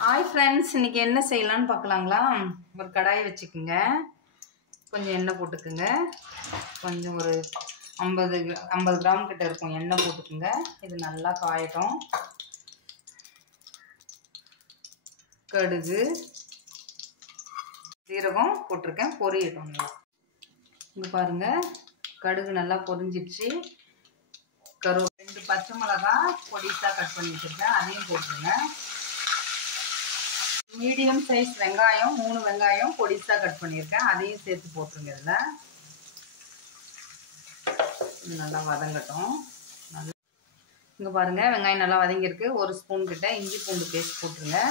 Hi friends, இன்னைக்கு என்ன செய்யலாம்னு பார்க்கலாங்களா? ஒரு கடாயை வச்சுக்கோங்க, கொஞ்சம் எண்ணெய் போட்டுக்குங்க. கொஞ்சம் ஒரு 50 கிராம் கிட்ட இருக்கும் எண்ணெய் போட்டுக்குங்க. இது நல்லா காயட்டும். கடுகு சீரகம் போட்டிருக்கேன், பொரியட்டும். இங்கே பாருங்க, கடுகு நல்லா பொரிஞ்சிடுச்சு. 2 பச்சை மிளகா பொடிசாக கட் பண்ணி வச்சுருக்கேன், அதையும் போட்டுருங்க. மீடியம் சைஸ் வெங்காயம் 3 வெங்காயம் பொடிசாக கட் பண்ணியிருக்கேன், அதையும் சேர்த்து போட்டுருங்க. இதில் இது நல்லா வதங்கட்டும். இங்கே பாருங்கள், வெங்காயம் நல்லா வதங்கியிருக்கு. 1 ஸ்பூன் கிட்ட இஞ்சி பூண்டு பேஸ்ட் போட்டுருங்க.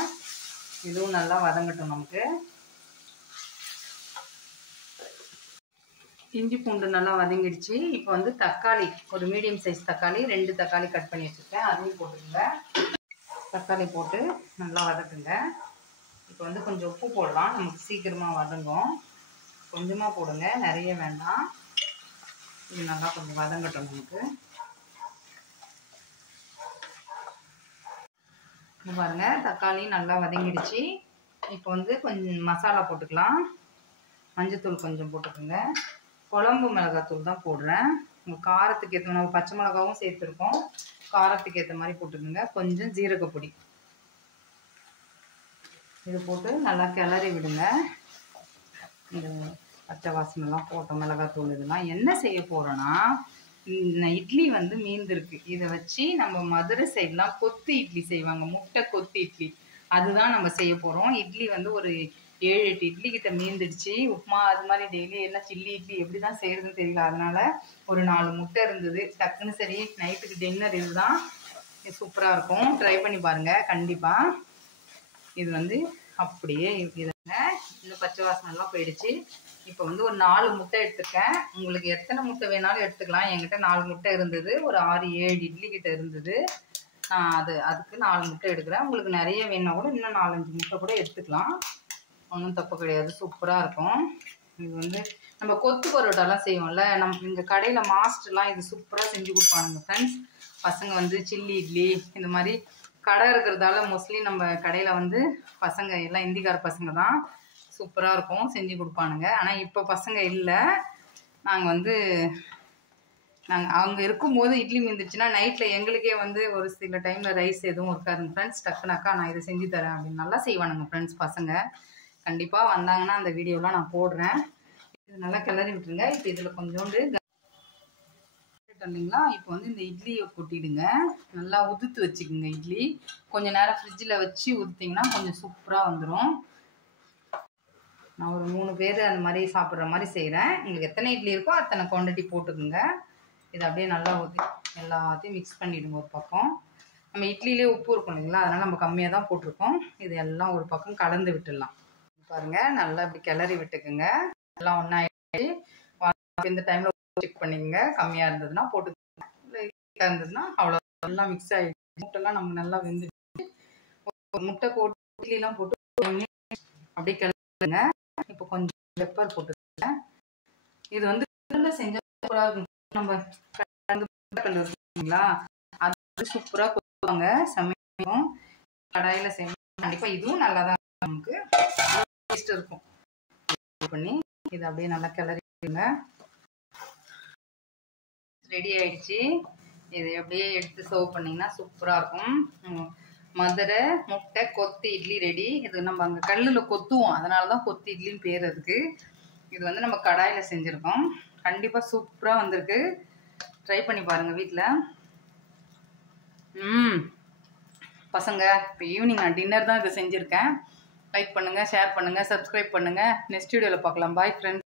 இதுவும் நல்லா வதங்கட்டும். நமக்கு இஞ்சி பூண்டு நல்லா வதங்கிடுச்சு. இப்போ வந்து தக்காளி, ஒரு மீடியம் சைஸ் தக்காளி 2 தக்காளி கட் பண்ணி வச்சுருக்கேன், அதையும் போட்டுருங்க. தக்காளி போட்டு நல்லா வதக்குங்க. இப்போ வந்து கொஞ்சம் உப்பு போடலாம், நமக்கு சீக்கிரமாக வதங்கும். கொஞ்சமாக போடுங்க, நிறைய வேண்டாம். இது நல்லா கொஞ்சம் வதங்கட்டும். நமக்கு இது பாருங்கள், தக்காளி நல்லா வதங்கிடுச்சு. இப்போ வந்து கொஞ்சம் மசாலா போட்டுக்கலாம். மஞ்சத்தூள் கொஞ்சம் போட்டுக்கோங்க. குழம்பு மிளகாத்தூள் தான் போடுறேன். உங்கள் காரத்துக்கு ஏற்ற மாதிரி, பச்சை மிளகாவும் சேர்த்துருக்கோம், காரத்துக்கு ஏற்ற மாதிரி போட்டுக்கோங்க. கொஞ்சம் ஜீரகப்பொடி இது போட்டு நல்லா கிளறி விடுங்க. இந்த பச்சை வாசனைலாம் போட்ட மிளகாத்தூள் இதெல்லாம் என்ன செய்ய போகிறோன்னா, இட்லி வந்து மீந்திருக்கு. இதை வச்சு நம்ம மதுரை சைட்லாம் கொத்து இட்லி செய்வாங்க, முட்டை கொத்து இட்லி. அதுதான் நம்ம செய்ய போகிறோம். இட்லி வந்து ஒரு 7-8 இட்லி கிட்ட மீந்துடுச்சு. உப்புமா அது மாதிரி டெய்லி என்ன சில்லி இட்லி எப்படி தான் செய்கிறதுன்னு தெரியல. அதனால் ஒரு 4 முட்டை இருந்தது, டக்குன்னு சரி நைட்டுக்கு டின்னர் இதுதான். இது சூப்பராக இருக்கும், ட்ரை பண்ணி பாருங்கள் கண்டிப்பாக. இது வந்து அப்படியே இதுங்க, இந்த பச்சை வாசனைலாம் போயிடுச்சு. இப்போ வந்து ஒரு 4 முட்டை எடுத்துருக்கேன். உங்களுக்கு எத்தனை முட்டை வேணாலும் எடுத்துக்கலாம். என்கிட்ட 4 முட்டை இருந்தது, ஒரு 6-7 இட்லி கிட்ட இருந்தது. நான் அதுக்கு 4 முட்டை எடுக்கிறேன். உங்களுக்கு நிறைய வேணா கூட இன்னும் 4-5 முட்டை கூட எடுத்துக்கலாம், ஒன்றும் தப்பு கிடையாது. சூப்பராக இருக்கும். இது வந்து நம்ம கொத்து பரோட்டாலாம் செய்வோம்ல, நம்ம இங்கே கடையில் மாஸ்டர்லாம் இது சூப்பராக செஞ்சு கொடுப்பானுங்க ஃப்ரெண்ட்ஸ். பசங்க வந்து சில்லி இட்லி இந்த மாதிரி கடை இருக்கிறதால மோஸ்ட்லி நம்ம கடையில் வந்து பசங்க எல்லாம் இந்திக்கார பசங்க தான், சூப்பராக இருக்கும், செஞ்சு கொடுப்பானுங்க. ஆனால் இப்போ பசங்க இல்லை. நாங்கள் அங்கே இருக்கும்போது இட்லி மீந்துச்சுன்னா நைட்டில் எங்களுக்கே வந்து ஒரு சில டைமில் ரைஸ் எதுவும் இருக்காதுங்க ஃப்ரெண்ட்ஸ். டக்குனாக்கா நான் இதை செஞ்சு தரேன் அப்படின்னு நல்லா செய்வானுங்க ஃப்ரெண்ட்ஸ் பசங்க. கண்டிப்பாக வந்தாங்கன்னா அந்த வீடியோலாம் நான் போடுறேன். இது நல்லா கிளறி விட்டுருங்க. இப்போ இதில் கொஞ்சோண்டு இல்லைங்களா, இப்போ வந்து இந்த இட்லியை கொட்டிடுங்க. நல்லா உதுத்து வச்சுக்கோங்க. இட்லி கொஞ்சம் நேரம் ஃப்ரிட்ஜில் வச்சு உதுத்திங்கன்னா கொஞ்சம் சூப்பராக வந்துடும். நான் ஒரு 3 பேர் அந்த மாதிரி சாப்பிட்ற மாதிரி செய்கிறேன். உங்களுக்கு எத்தனை இட்லி இருக்கோ அத்தனை குவான்டிட்டி போட்டுக்குங்க. இதை அப்படியே நல்லா ஊற்றி எல்லாத்தையும் மிக்ஸ் பண்ணிவிடுங்க. ஒரு பக்கம் நம்ம இட்லியிலே உப்பு இருக்கும் இல்லைங்களா, அதனால் நம்ம கம்மியாக தான் போட்டிருக்கோம். இது எல்லாம் ஒரு பக்கம் கலந்து விட்டுடலாம். பாருங்கள், நல்லா இப்படி கிளறி விட்டுக்குங்க. எல்லாம் ஒன்றா இந்த டைமில் செக் பண்ணிக்கங்க. கம்மியாக இருந்ததுன்னா போட்டுக்கோங்க, இல்லை இருந்ததுன்னா அவ்வளோ. நல்லா மிக்ஸ் ஆகிடுச்சு. முட்டைலாம் நமக்கு நல்லா வெந்துடுச்சு. ஒரு முட்டை போட்டு இட்லிலாம் போட்டு அப்படியே கிளறுங்க. இப்போ கொஞ்சம் பெப்பர் போட்டுக்கோங்க. இது வந்து செஞ்சால் சூப்பராக இருக்கும். நம்ம இருக்குங்களா, அது சூப்பராக கொடுப்பாங்க, சமைக்கும் கடாயில் செய்யணும். கண்டிப்பாக இதுவும் நல்லா தான் நமக்கு டேஸ்ட் இருக்கும். பண்ணி இதை அப்படியே நல்லா கிளறிடுங்க. ரெடி ஆயிடுச்சு. இதை அப்படியே எடுத்து சர்வ் பண்ணிங்கன்னா சூப்பராக இருக்கும். மதுரை முட்டை கொத்து இட்லி ரெடி. இது நம்ம அங்கே கல்லில் கொத்துவோம், அதனால தான் கொத்து இட்லின்னு பேர் அதுக்கு. இது வந்து நம்ம கடாயில் செஞ்சுருக்கோம். கண்டிப்பாக சூப்பராக வந்திருக்கு. ட்ரை பண்ணி பாருங்கள் வீட்டில். பசங்க இப்போ ஈவினிங் நான் டின்னர் தான் இதை செஞ்சுருக்கேன். லைக் பண்ணுங்கள், ஷேர் பண்ணுங்கள், சப்ஸ்கிரைப் பண்ணுங்கள். நெக்ஸ்ட் வீடியோவில் பார்க்கலாம். Bye friends.